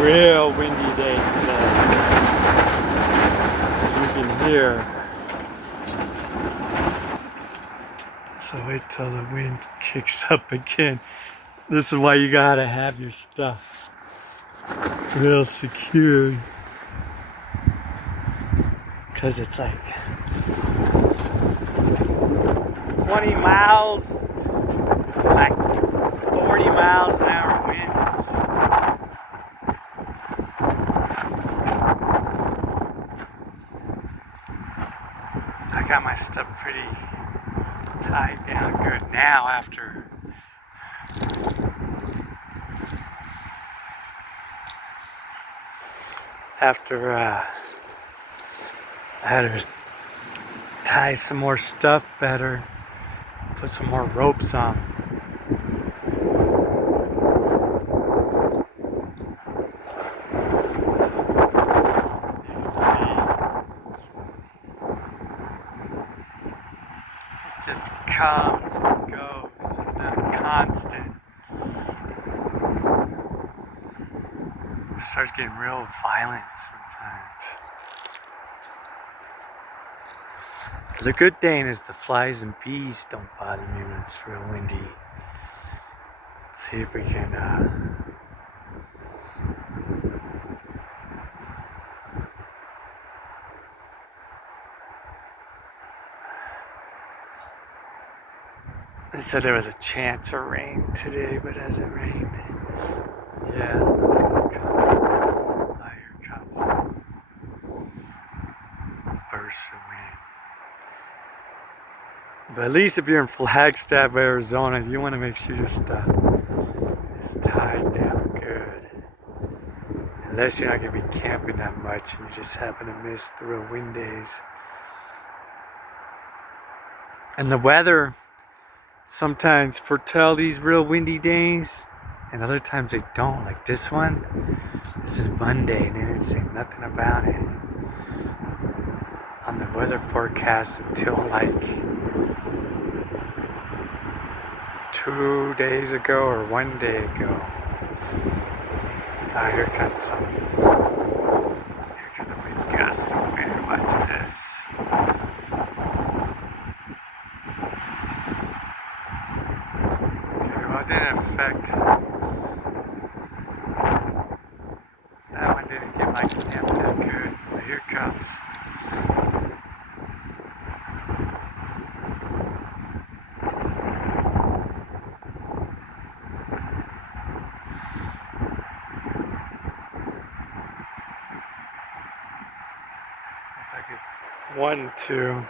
Real windy day today. You can hear. So wait till the wind kicks up again. This is why you gotta have your stuff real secure. Because it's like 20 miles, like 40 miles an hour winds. I got my stuff pretty tied down good now after I had to tie some more stuff better, put some more ropes on. You can see it just comes and goes, it's not constant. It starts getting real violent sometimes. The good thing is the flies and bees don't bother me when it's real windy. Let's see if we can they said there was a chance of rain today, but it hasn't rained. Yeah, it's gonna come. Oh, here comes some bursts of wind. But at least if you're in Flagstaff, Arizona, you want to make sure your stuff is tied down good. Unless you're not going to be camping that much and you just happen to miss the real wind days. And the weather sometimes foretell these real windy days, and other times they don't. Like this one, this is Monday and they didn't say nothing about it on the weather forecast until like 2 days ago or 1 day ago. Ah, here comes some. Here comes the wind gust of wind. Watch this. Okay, well, it didn't affect. That one didn't get my camp that good. But here it comes. It's like it's 1, 2.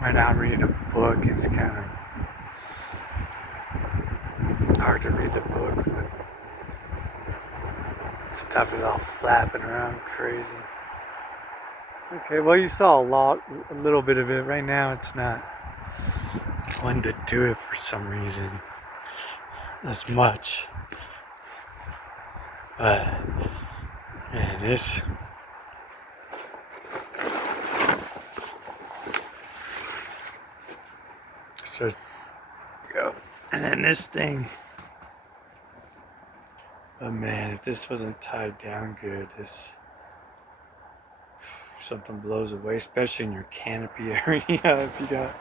Right now I'm reading a book. It's kind of hard to read the book. The stuff is all flapping around crazy. Okay, well you saw a little bit of it. Right now it's not fun to do it for some reason as much. But man, this starts to go. And then this thing. Oh man, if this wasn't tied down good, something blows away, especially in your canopy area. If you got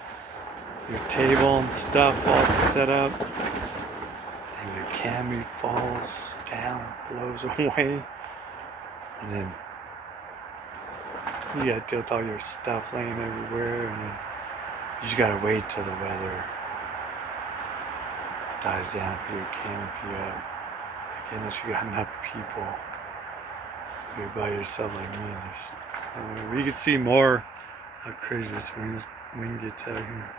your table and stuff all set up and your canopy falls down, blows away, and then you gotta deal with all your stuff laying everywhere, and then you just gotta wait till the weather dies down for your canopy up. Like, unless you got enough people. If you're by yourself like me, you can see more how crazy this wind gets out here.